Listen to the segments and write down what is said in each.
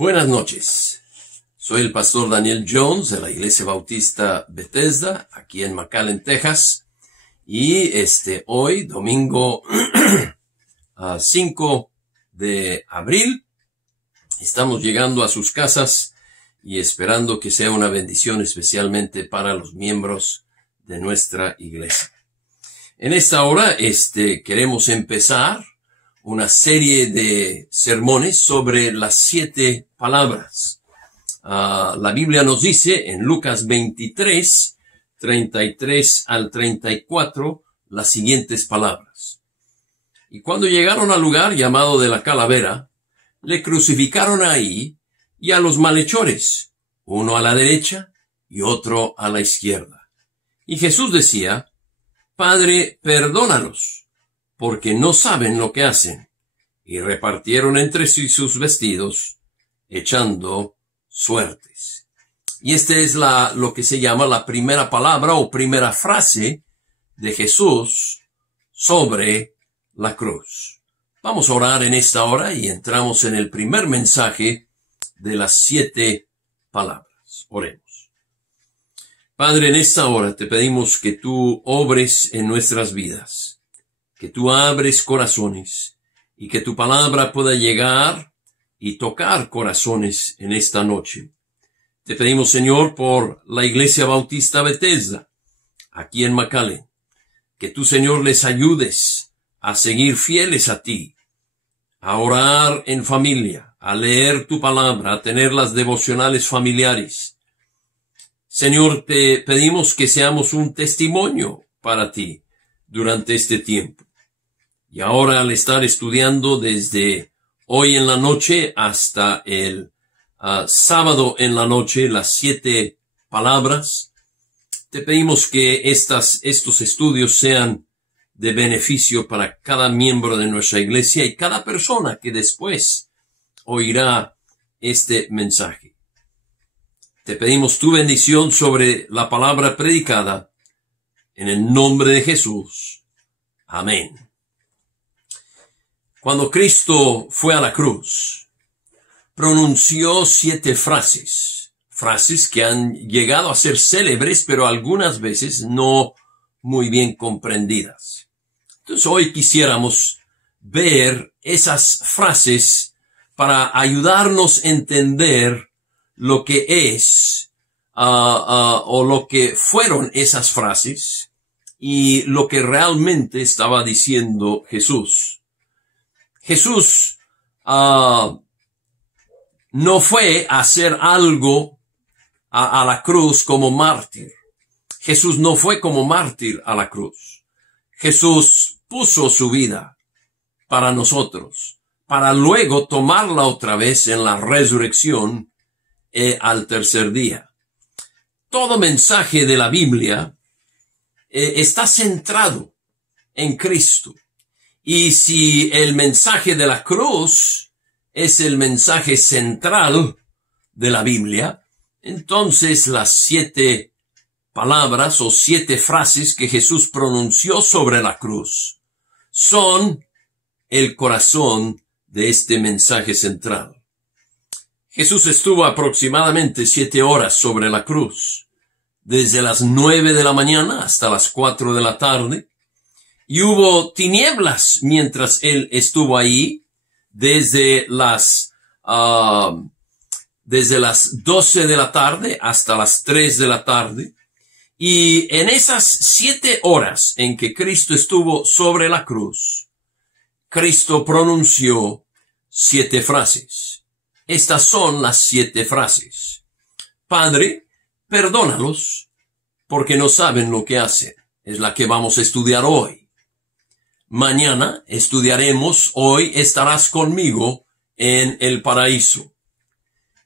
Buenas noches. Soy el pastor Daniel Jones de la Iglesia Bautista Bethesda, aquí en McAllen, Texas. Y hoy, domingo 5 de abril, estamos llegando a sus casas y esperando que sea una bendición especialmente para los miembros de nuestra iglesia. En esta hora, queremos empezar una serie de sermones sobre las 7 palabras. La Biblia nos dice en Lucas 23, 33 al 34, las siguientes palabras. Y cuando llegaron al lugar llamado de la Calavera, le crucificaron ahí y a los malhechores, uno a la derecha y otro a la izquierda. Y Jesús decía: Padre, perdónalos, porque no saben lo que hacen. Y repartieron entre sí sus vestidos, echando suertes. Y esta es lo que se llama la primera palabra o primera frase de Jesús sobre la cruz. Vamos a orar en esta hora y entramos en el primer mensaje de las 7 palabras. Oremos. Padre, en esta hora te pedimos que tú obres en nuestras vidas, que tú abres corazones y que tu palabra pueda llegar y tocar corazones en esta noche. Te pedimos, Señor, por la Iglesia Bautista Bethesda, aquí en McAllen, que tú, Señor, les ayudes a seguir fieles a ti, a orar en familia, a leer tu palabra, a tener las devocionales familiares. Señor, te pedimos que seamos un testimonio para ti durante este tiempo. Y ahora, al estar estudiando desde hoy en la noche hasta el sábado en la noche, las 7 palabras, te pedimos que estos estudios sean de beneficio para cada miembro de nuestra iglesia y cada persona que después oirá este mensaje. Te pedimos tu bendición sobre la palabra predicada, en el nombre de Jesús. Amén. Cuando Cristo fue a la cruz, pronunció 7 frases que han llegado a ser célebres, pero algunas veces no muy bien comprendidas. Entonces hoy quisiéramos ver esas frases para ayudarnos a entender lo que es o lo que fueron esas frases y lo que realmente estaba diciendo Jesús. Jesús no fue a hacer algo a la cruz como mártir. Jesús no fue como mártir a la cruz. Jesús puso su vida para nosotros, para luego tomarla otra vez en la resurrección al tercer día. Todo mensaje de la Biblia está centrado en Cristo. Y si el mensaje de la cruz es el mensaje central de la Biblia, entonces las 7 palabras o 7 frases que Jesús pronunció sobre la cruz son el corazón de este mensaje central. Jesús estuvo aproximadamente 7 horas sobre la cruz, desde las 9 de la mañana hasta las 4 de la tarde, y hubo tinieblas mientras él estuvo ahí, desde las 12 de la tarde hasta las 3 de la tarde. Y en esas 7 horas en que Cristo estuvo sobre la cruz, Cristo pronunció 7 frases. Estas son las 7 frases. Padre, perdónalos, porque no saben lo que hacen. Es la que vamos a estudiar hoy. Mañana estudiaremos, hoy estarás conmigo en el paraíso.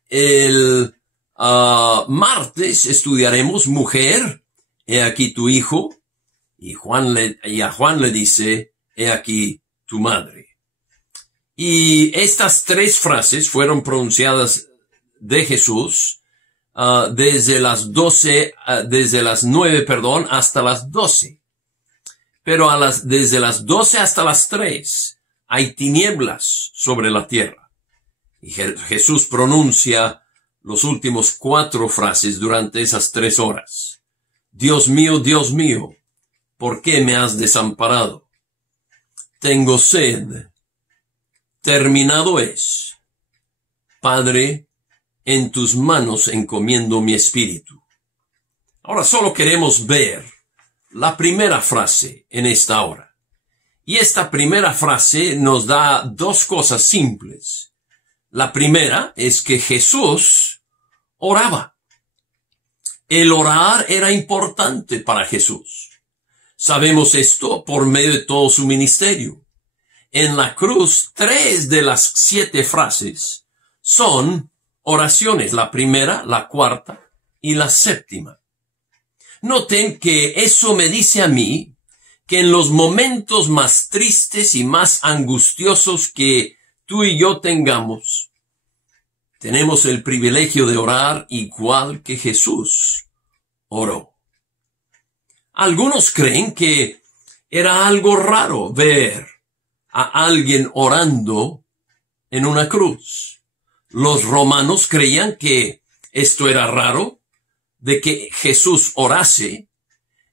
El martes estudiaremos, mujer, he aquí tu hijo, y a Juan le dice, he aquí tu madre. Y estas 3 frases fueron pronunciadas de Jesús desde las 9, hasta las 12. Pero desde las 12 hasta las 3 hay tinieblas sobre la tierra. Y Jesús pronuncia los últimos 4 frases durante esas 3 horas. Dios mío, ¿por qué me has desamparado? Tengo sed. Terminado es. Padre, en tus manos encomiendo mi espíritu. Ahora solo queremos ver la primera frase en esta hora. Y esta primera frase nos da 2 cosas simples. La primera es que Jesús oraba. El orar era importante para Jesús. Sabemos esto por medio de todo su ministerio. En la cruz, 3 de las 7 frases son oraciones. La primera, la cuarta y la séptima. Noten que eso me dice a mí que en los momentos más tristes y más angustiosos que tú y yo tengamos, tenemos el privilegio de orar igual que Jesús oró. Algunos creen que era algo raro ver a alguien orando en una cruz. Los romanos creían que esto era raro, de que Jesús orase.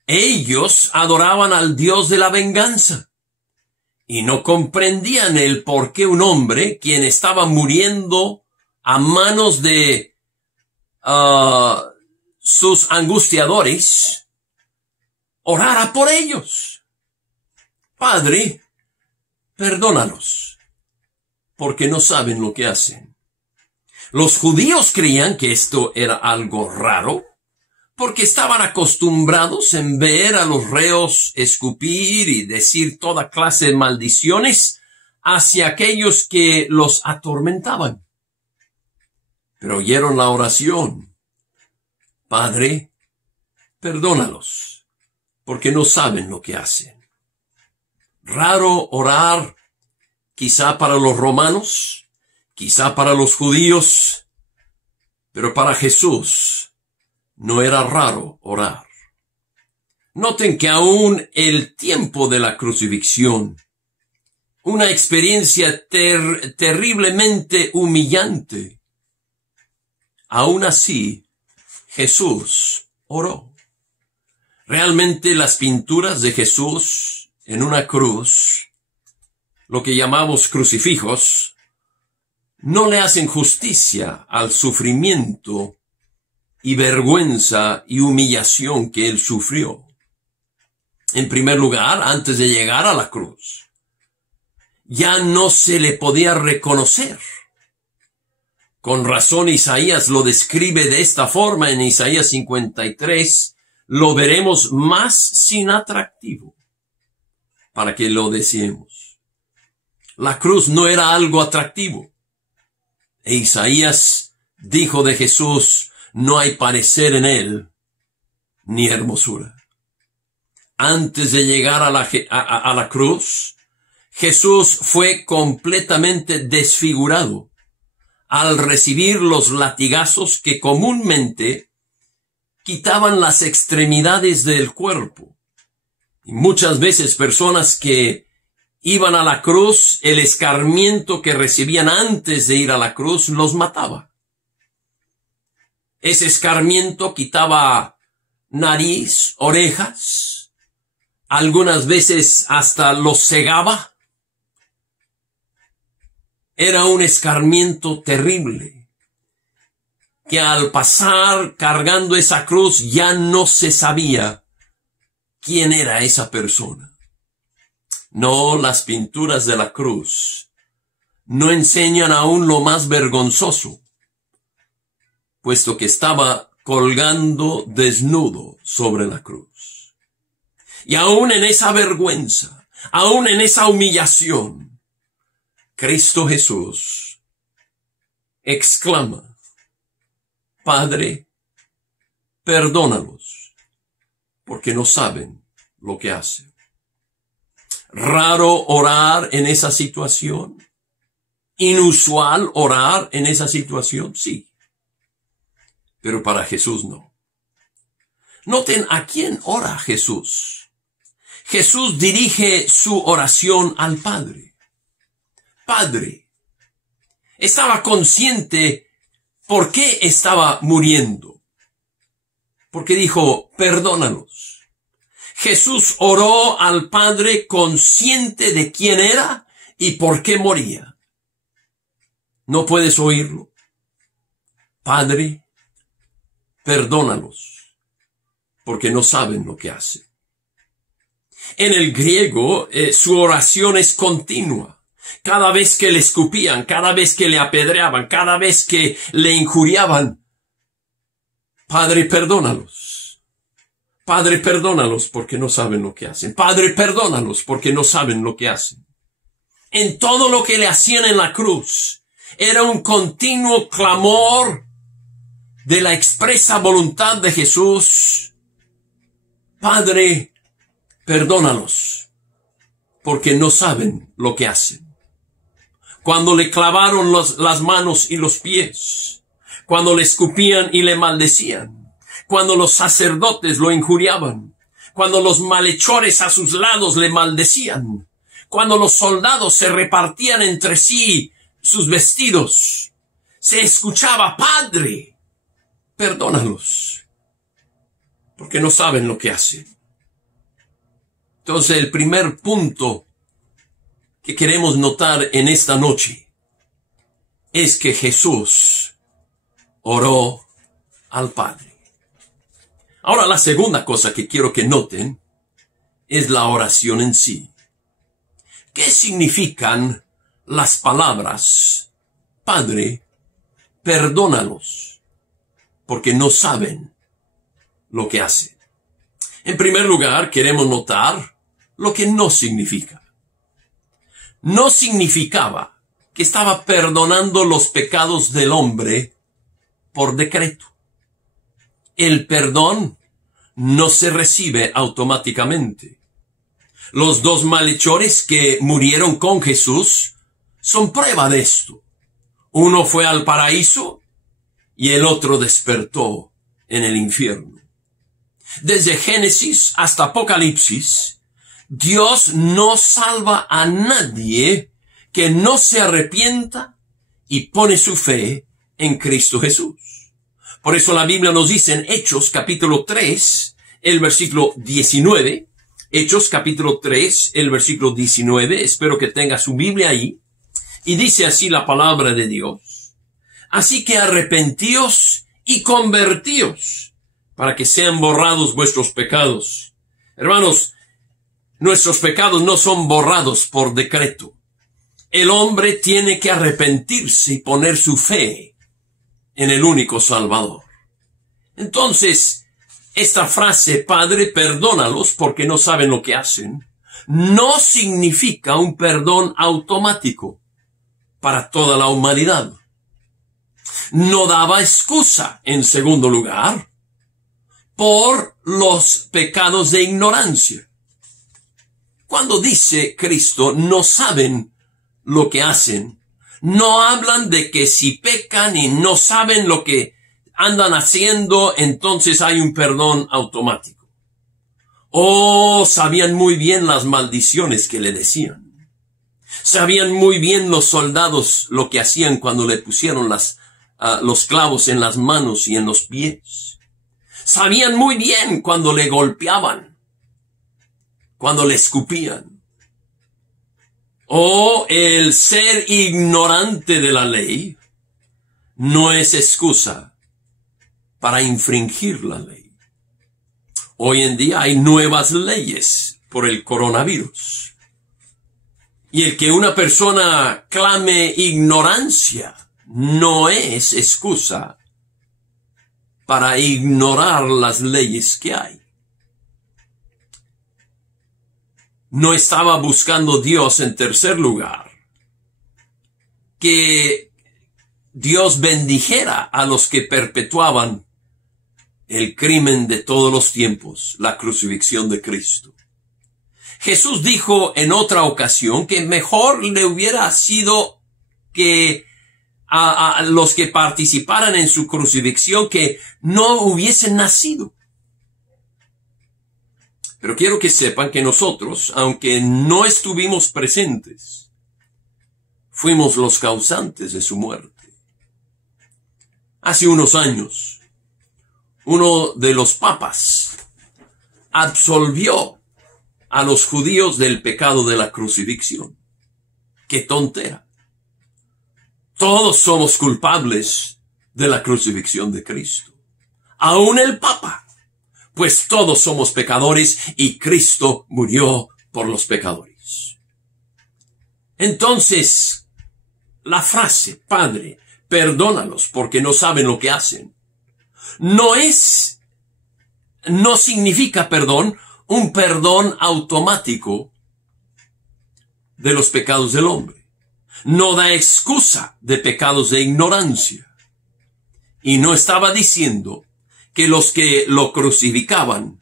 Ellos adoraban al Dios de la venganza y no comprendían el por qué un hombre, quien estaba muriendo a manos de sus angustiadores, orara por ellos. Padre, perdónalos, porque no saben lo que hacen. Los judíos creían que esto era algo raro, porque estaban acostumbrados en ver a los reos escupir y decir toda clase de maldiciones hacia aquellos que los atormentaban. Pero oyeron la oración. Padre, perdónalos, porque no saben lo que hacen. Raro orar, quizá para los romanos, quizá para los judíos, pero para Jesús no era raro orar. Noten que aún el tiempo de la crucifixión, una experiencia terriblemente humillante, aún así Jesús oró. Realmente las pinturas de Jesús en una cruz, lo que llamamos crucifijos, no le hacen justicia al sufrimiento y vergüenza y humillación que él sufrió. En primer lugar, antes de llegar a la cruz, ya no se le podía reconocer. Con razón Isaías lo describe de esta forma en Isaías 53, lo veremos más sin atractivo, para que lo deseemos. La cruz no era algo atractivo. E Isaías dijo de Jesús, no hay parecer en él, ni hermosura. Antes de llegar a la cruz, Jesús fue completamente desfigurado al recibir los latigazos que comúnmente quitaban las extremidades del cuerpo. Y muchas veces personas que iban a la cruz, el escarmiento que recibían antes de ir a la cruz los mataba. Ese escarmiento quitaba nariz, orejas, algunas veces hasta los cegaba. Era un escarmiento terrible, que al pasar cargando esa cruz ya no se sabía quién era esa persona. No, las pinturas de la cruz no enseñan aún lo más vergonzoso, puesto que estaba colgando desnudo sobre la cruz. Y aún en esa vergüenza, aún en esa humillación, Cristo Jesús exclama, Padre, perdónalos, porque no saben lo que hacen. Raro orar en esa situación. Inusual orar en esa situación, sí. Pero para Jesús no. Noten a quién ora Jesús. Jesús dirige su oración al Padre. Padre. estaba consciente por qué estaba muriendo. Porque dijo, perdónalos. Jesús oró al Padre consciente de quién era y por qué moría. ¿No puedes oírlo? Padre, perdónalos, porque no saben lo que hacen. En el griego, su oración es continua. Cada vez que le escupían, cada vez que le apedreaban, cada vez que le injuriaban, Padre, perdónalos. Padre, perdónalos porque no saben lo que hacen. Padre, perdónalos porque no saben lo que hacen. En todo lo que le hacían en la cruz, era un continuo clamor de la expresa voluntad de Jesús. Padre, perdónalos porque no saben lo que hacen. Cuando le clavaron las manos y los pies, cuando le escupían y le maldecían, cuando los sacerdotes lo injuriaban, cuando los malhechores a sus lados le maldecían, cuando los soldados se repartían entre sí sus vestidos, se escuchaba, Padre, perdónalos, porque no saben lo que hacen. Entonces, el primer punto que queremos notar en esta noche es que Jesús oró al Padre. Ahora, la segunda cosa que quiero que noten es la oración en sí. ¿Qué significan las palabras, Padre, perdónalos, porque no saben lo que hacen? En primer lugar, queremos notar lo que no significa. No significaba que estaba perdonando los pecados del hombre por decreto. El perdón no se recibe automáticamente. Los dos malhechores que murieron con Jesús son prueba de esto. Uno fue al paraíso y el otro despertó en el infierno. Desde Génesis hasta Apocalipsis, Dios no salva a nadie que no se arrepienta y pone su fe en Cristo Jesús. Por eso la Biblia nos dice en Hechos capítulo 3, el versículo 19, Hechos capítulo 3, el versículo 19, espero que tenga su Biblia ahí, y dice así la palabra de Dios. Así que arrepentíos y convertíos para que sean borrados vuestros pecados. Hermanos, nuestros pecados no son borrados por decreto. El hombre tiene que arrepentirse y poner su fe en el único Salvador. Entonces, esta frase, Padre, perdónalos porque no saben lo que hacen, no significa un perdón automático para toda la humanidad. No daba excusa, en segundo lugar, por los pecados de ignorancia. Cuando dice Cristo, no saben lo que hacen, no hablan de que si pecan y no saben lo que andan haciendo, entonces hay un perdón automático. Sabían muy bien las maldiciones que le decían. Sabían muy bien los soldados lo que hacían cuando le pusieron los clavos en las manos y en los pies. Sabían muy bien cuando le golpeaban, cuando le escupían. El ser ignorante de la ley no es excusa para infringir la ley. Hoy en día hay nuevas leyes por el coronavirus. Y el que una persona clame ignorancia no es excusa para ignorar las leyes que hay. No estaba buscando Dios, en tercer lugar, que Dios bendijera a los que perpetuaban el crimen de todos los tiempos, la crucifixión de Cristo. Jesús dijo en otra ocasión que mejor le hubiera sido que a los que participaran en su crucifixión que no hubiesen nacido. Pero quiero que sepan que nosotros, aunque no estuvimos presentes, fuimos los causantes de su muerte. Hace unos años, uno de los papas absolvió a los judíos del pecado de la crucifixión. ¡Qué tontera! Todos somos culpables de la crucifixión de Cristo. Aún el Papa, pues todos somos pecadores y Cristo murió por los pecadores. Entonces, la frase, Padre, perdónalos porque no saben lo que hacen, no significa, un perdón automático de los pecados del hombre. No da excusa de pecados de ignorancia. Y no estaba diciendo que los que lo crucificaban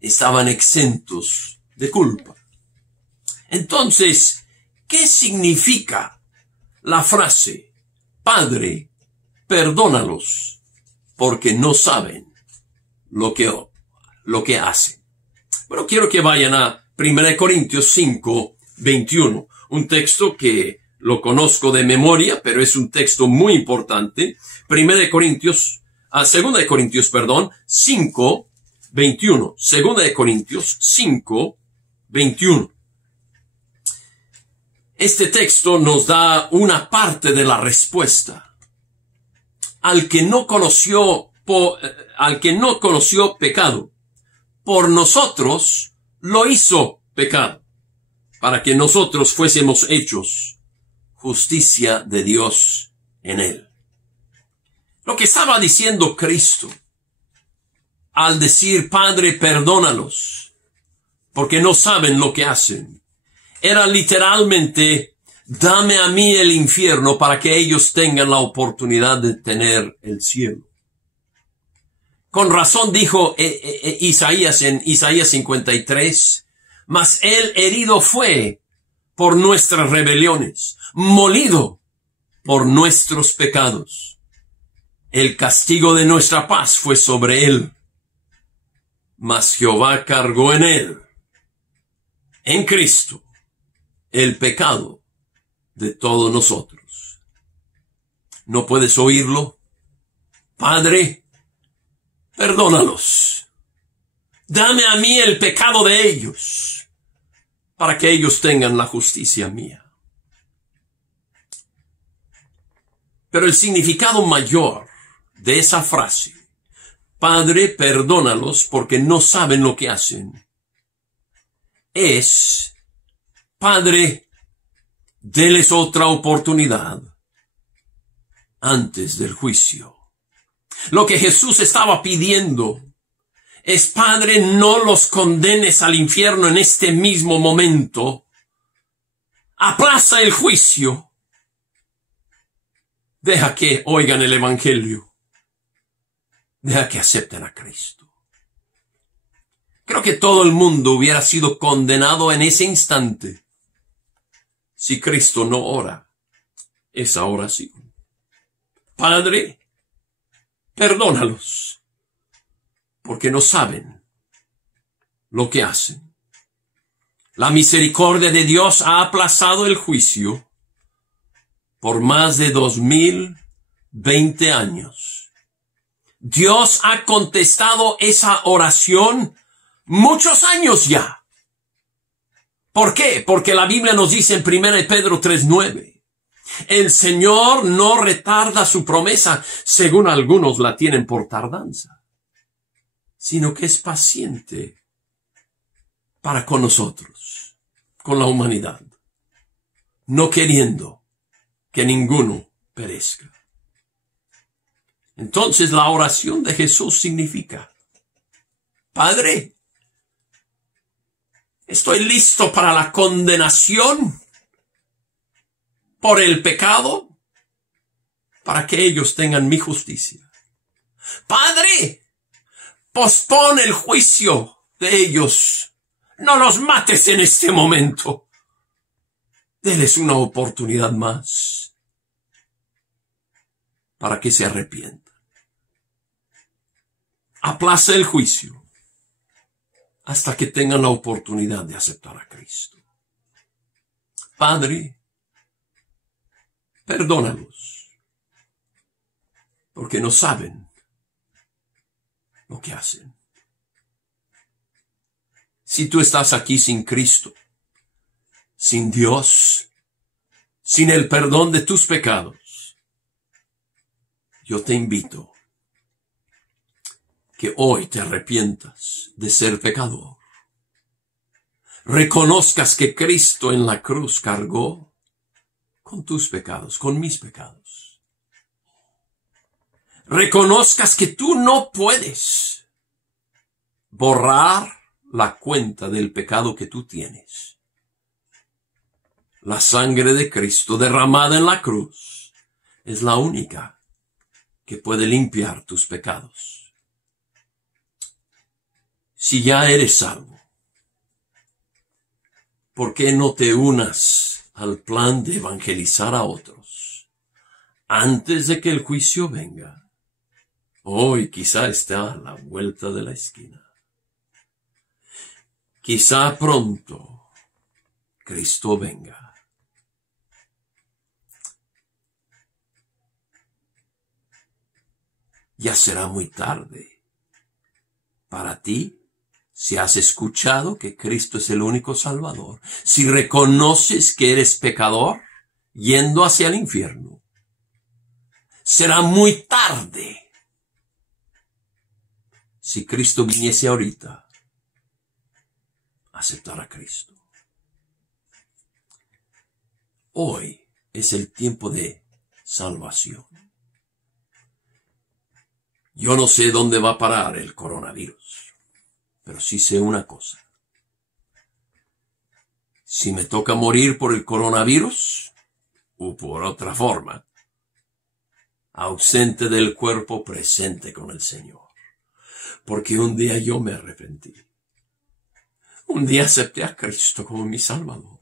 estaban exentos de culpa. Entonces, ¿qué significa la frase, Padre, perdónalos, porque no saben lo que hacen? Bueno, quiero que vayan a 1 Corintios 5, 21, un texto que lo conozco de memoria, pero es un texto muy importante. 2 Corintios 5, 21. 2 Corintios 5, 21. Este texto nos da una parte de la respuesta. Al que no conoció pecado, por nosotros lo hizo pecado, para que nosotros fuésemos hechos justicia de Dios en él. Lo que estaba diciendo Cristo al decir, Padre, perdónalos, porque no saben lo que hacen, era literalmente, dame a mí el infierno para que ellos tengan la oportunidad de tener el cielo. Con razón dijo Isaías en Isaías 53, mas él herido fue por nuestras rebeliones, molido por nuestros pecados. El castigo de nuestra paz fue sobre él, mas Jehová cargó en él, en Cristo, el pecado de todos nosotros. ¿No puedes oírlo? Padre, perdónalos. Dame a mí el pecado de ellos, para que ellos tengan la justicia mía. Pero el significado mayor de esa frase, Padre, perdónalos porque no saben lo que hacen, es, Padre, déles otra oportunidad antes del juicio. Lo que Jesús estaba pidiendo es, Padre, no los condenes al infierno en este mismo momento. Aplaza el juicio. Deja que oigan el evangelio. Deja que acepten a Cristo. Creo que todo el mundo hubiera sido condenado en ese instante si Cristo no ora esa oración. Padre, perdónalos, porque no saben lo que hacen. La misericordia de Dios ha aplazado el juicio por más de 2020 años. Dios ha contestado esa oración muchos años ya. ¿Por qué? Porque la Biblia nos dice en 1 Pedro 3:9, el Señor no retarda su promesa, según algunos la tienen por tardanza, sino que es paciente para con nosotros, con la humanidad, no queriendo que ninguno perezca. Entonces la oración de Jesús significa, Padre, estoy listo para la condenación por el pecado, para que ellos tengan mi justicia. Padre, pospone el juicio de ellos. No los mates en este momento. Deles una oportunidad más para que se arrepientan. Aplaza el juicio hasta que tengan la oportunidad de aceptar a Cristo. Padre, Perdónalos, porque no saben lo que hacen. Si tú estás aquí sin Cristo, sin Dios, sin el perdón de tus pecados, yo te invito que hoy te arrepientas de ser pecador. Reconozcas que Cristo en la cruz cargó con tus pecados, con mis pecados. Reconozcas que tú no puedes borrar la cuenta del pecado que tú tienes. La sangre de Cristo derramada en la cruz es la única que puede limpiar tus pecados. Si ya eres salvo, ¿por qué no te unas al plan de evangelizar a otros antes de que el juicio venga? Hoy quizá esté a la vuelta de la esquina. Quizá pronto Cristo venga. Ya será muy tarde para ti. Si has escuchado que Cristo es el único Salvador, si reconoces que eres pecador yendo hacia el infierno, será muy tarde. Si Cristo viniese ahorita, aceptar a Cristo. Hoy es el tiempo de salvación. Yo no sé dónde va a parar el coronavirus, pero sí sé una cosa. Si me toca morir por el coronavirus, o por otra forma, ausente del cuerpo, presente con el Señor. Porque un día yo me arrepentí. Un día acepté a Cristo como mi Salvador.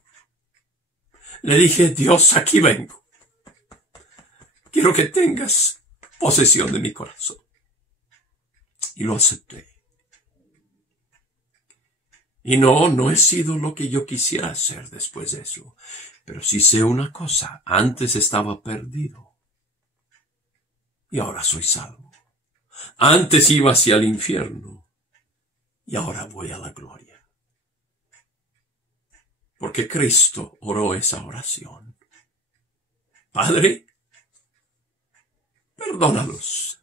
Le dije, Dios, aquí vengo. Quiero que tengas posesión de mi corazón. Y lo acepté. Y no he sido lo que yo quisiera hacer después de eso. Pero sí sé una cosa, antes estaba perdido. Y ahora soy salvo. Antes iba hacia el infierno. Y ahora voy a la gloria. Porque Cristo oró esa oración. Padre, perdónalos.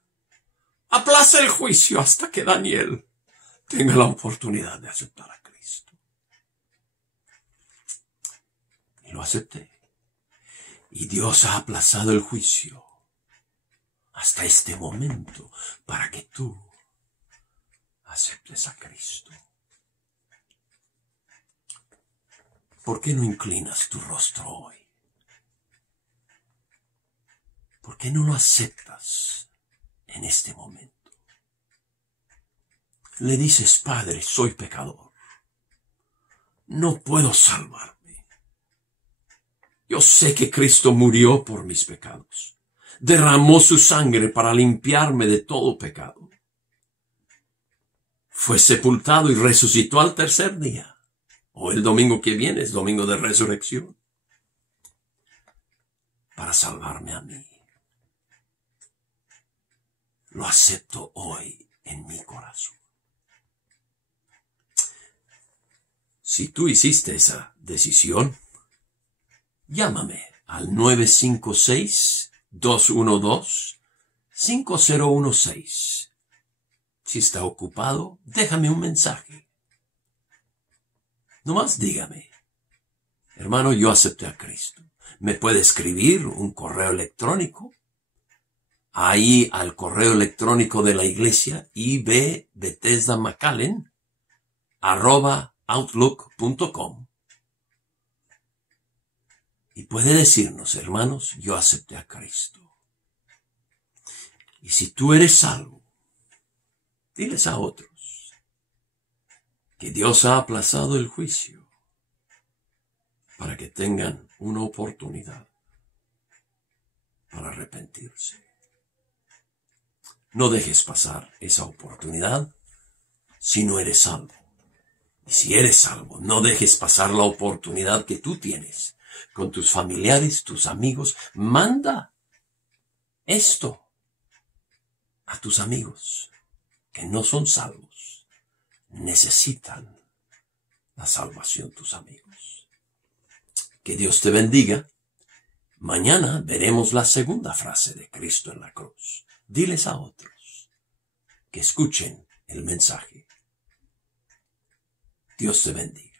Aplaza el juicio hasta que Daniel tenga la oportunidad de aceptar a Cristo. Y lo acepté. Y Dios ha aplazado el juicio hasta este momento para que tú aceptes a Cristo. ¿Por qué no inclinas tu rostro hoy? ¿Por qué no lo aceptas en este momento? Le dices, Padre, soy pecador. No puedo salvarme. Yo sé que Cristo murió por mis pecados. Derramó su sangre para limpiarme de todo pecado. Fue sepultado y resucitó al tercer día. O el domingo que viene es domingo de resurrección. Para salvarme a mí. Lo acepto hoy en mi corazón. Si tú hiciste esa decisión, llámame al 956-212-5016. Si está ocupado, déjame un mensaje. Nomás dígame, hermano, yo acepté a Cristo. Me puede escribir un correo electrónico. Ahí al correo electrónico de la iglesia, ibethesdamcallen@outlook.com. Y puede decirnos, hermanos, yo acepté a Cristo. Y si tú eres salvo, diles a otros que Dios ha aplazado el juicio para que tengan una oportunidad para arrepentirse. No dejes pasar esa oportunidad si no eres salvo. Y si eres salvo, no dejes pasar la oportunidad que tú tienes con tus familiares, tus amigos. Manda esto a tus amigos que no son salvos. Necesitan la salvación tus amigos. Que Dios te bendiga. Mañana veremos la segunda frase de Cristo en la cruz. Diles a otros que escuchen el mensaje. Dios te bendiga.